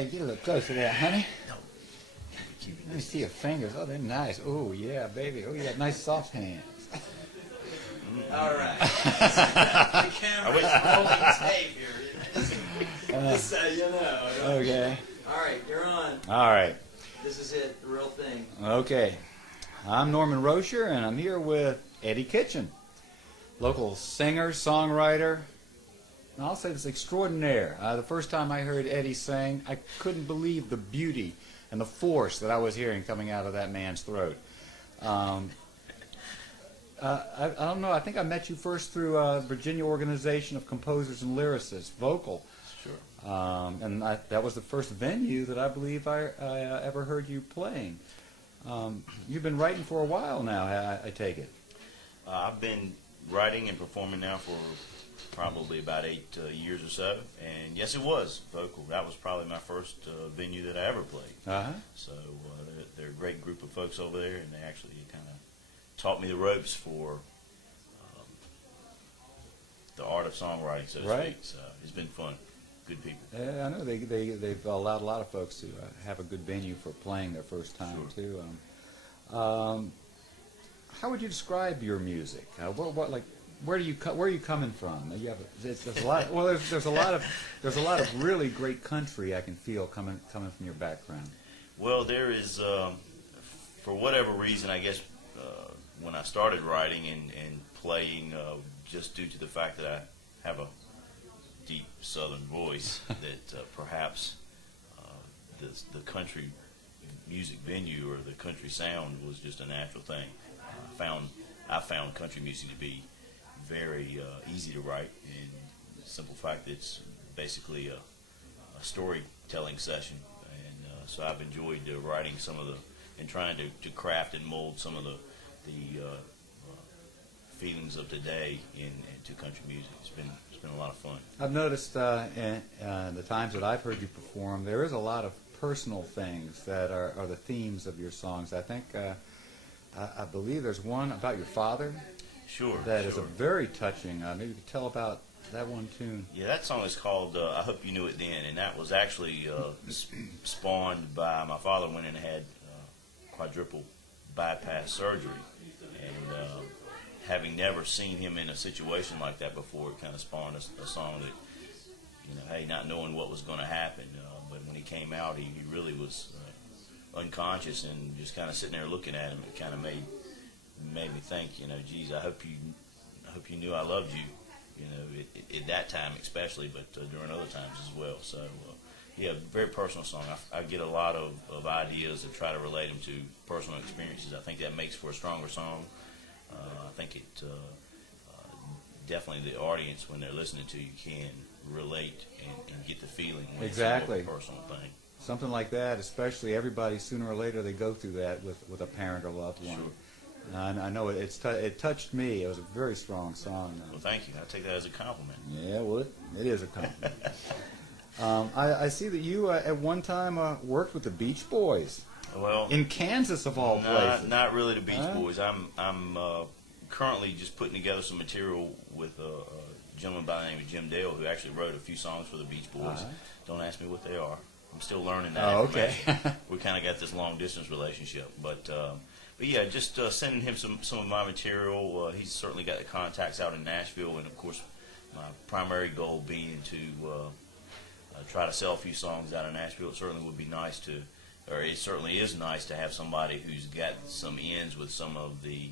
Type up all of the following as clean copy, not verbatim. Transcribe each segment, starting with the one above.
Hey, get a little closer there, honey. Let me see your fingers. Oh, they're nice. Oh, yeah, baby. Oh, you got nice soft hands. All right. The camera's rolling tape here. Just so you know. Okay. All right, you're on. All right. This is it, the real thing. Okay. I'm Norman Rocher, and I'm here with Eddie Kitchen, local singer, songwriter, and I'll say this extraordinaire. The first time I heard Eddie sing, I couldn't believe the beauty and the force that I was hearing coming out of that man's throat. I don't know, I think I met you first through Virginia Organization of Composers and Lyricists, Vocal. Sure. And that was the first venue that I believe I ever heard you playing. You've been writing for a while now, I take it. I've been writing and performing now for probably about 8 years or so. And yes, it was Vocal. That was probably my first venue that I ever played. Uh-huh. So they're a great group of folks over there, and they actually kind of taught me the ropes for the art of songwriting, so to speak. So it's been fun. Good people. Yeah, I know they've allowed a lot of folks to have a good venue for playing their first time too. How would you describe your music? Where are you coming from? There's a lot. Well, there's a lot of really great country I can feel coming from your background. Well, there is, for whatever reason, I guess when I started writing and playing, just due to the fact that I have a deep Southern voice, that perhaps the country music venue or the country sound was just a natural thing. I found country music to be very easy to write, and the simple fact that it's basically a storytelling session, and so I've enjoyed writing some of and trying to craft and mold some of the feelings of today into country music. It's been a lot of fun. I've noticed in the times that I've heard you perform, there is a lot of personal things that are the themes of your songs. I think I believe there's one about your father. Sure. That is a very touching. Maybe you could tell about that one tune. Yeah, that song is called "I Hope You Knew It Then," and that was actually spawned by my father went and had quadruple bypass surgery, and having never seen him in a situation like that before, it kind of spawned a song that, hey, not knowing what was going to happen, but when he came out, he really was unconscious and just kind of sitting there looking at him. It kind of made me think, geez, I hope you knew I loved you, at that time especially, but during other times as well. So, yeah, very personal song. I get a lot of ideas and try to relate them to personal experiences. I think that makes for a stronger song. I think it definitely the audience, when they're listening to you, can relate and get the feeling when exactly. It's a more personal thing. Something like that, especially everybody, sooner or later, they go through that with a parent or loved one. Sure. I know it touched me. It was a very strong song. Well, thank you. I take that as a compliment. Yeah, well, it is a compliment. I see that you at one time worked with the Beach Boys. Well, in Kansas of all places. Not really the Beach Boys. I'm currently just putting together some material with a gentleman by the name of Jim Dale, who actually wrote a few songs for the Beach Boys. Don't ask me what they are. I'm still learning that information. Okay. We kind of got this long distance relationship, but yeah, just sending him some of my material. He's certainly got the contacts out in Nashville, and of course, my primary goal being to try to sell a few songs out of Nashville. It certainly would be nice to. Or it certainly is nice to have somebody who's got some ends with some of the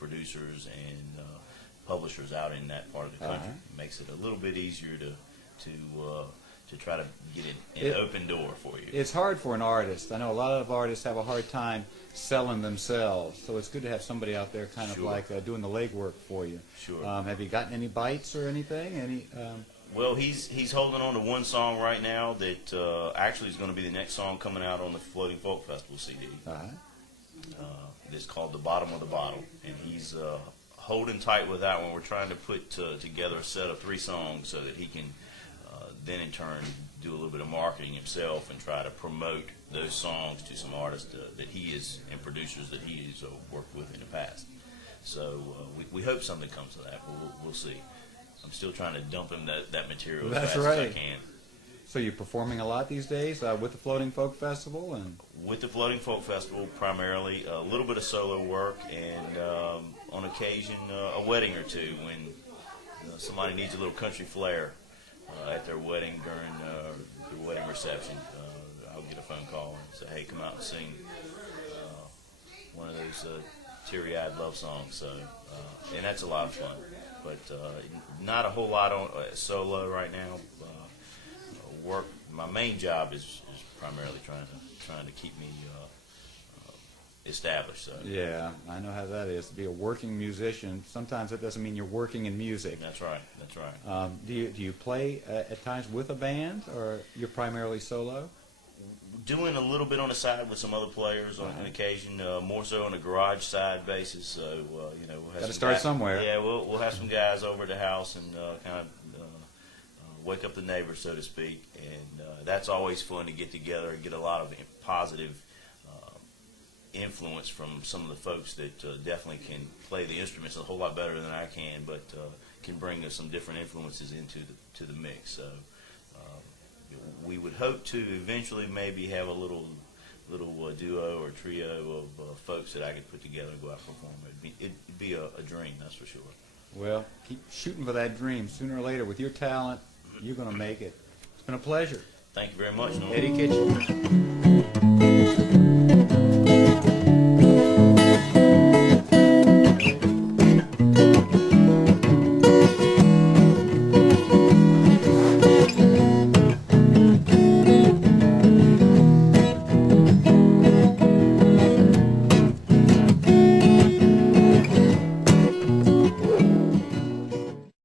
producers and publishers out in that part of the country. It makes it a little bit easier to try to get an open door for you. It's hard for an artist. I know a lot of artists have a hard time selling themselves, so it's good to have somebody out there kind of like doing the legwork for you. Sure. Have you gotten any bites or anything? Well, he's holding on to one song right now that actually is going to be the next song coming out on the Floating Folk Festival CD. It's called The Bottom of the Bottle, and he's holding tight with that one. We're trying to put together a set of 3 songs so that he can then in turn do a little bit of marketing himself and try to promote those songs to some artists that he is and producers that he has worked with in the past. So we hope something comes of that, but we'll see. I'm still trying to dump him that material as fast as I can. So you're performing a lot these days with the Floating Folk Festival, and With the Floating Folk Festival, primarily a little bit of solo work, and on occasion a wedding or two when somebody needs a little country flair at their wedding during their wedding reception. I'll get a phone call and say, "Hey, come out and sing one of those teary-eyed love songs." So, and that's a lot of fun. But not a whole lot on solo right now. Work. My main job is primarily trying to keep me established. So. yeah, I know how that is to be a working musician. Sometimes that doesn't mean you're working in music. That's right. That's right. Do you play at times with a band, or you're primarily solo? Doing a little bit on the side with some other players on occasion, more so on a garage side basis. So we'll have Got to some start guys, somewhere. Yeah, we'll have some guys over at the house and kind of wake up the neighbors, so to speak. And that's always fun to get together and get a lot of positive influence from some of the folks that definitely can play the instruments a whole lot better than I can, but can bring us some different influences into the mix. So. We would hope to eventually maybe have a little duo or trio of folks that I could put together and go out and perform. It'd be a dream, that's for sure. Well, keep shooting for that dream. Sooner or later, with your talent, you're going to make it. It's been a pleasure. Thank you very much, Norm. Eddie Kitchen.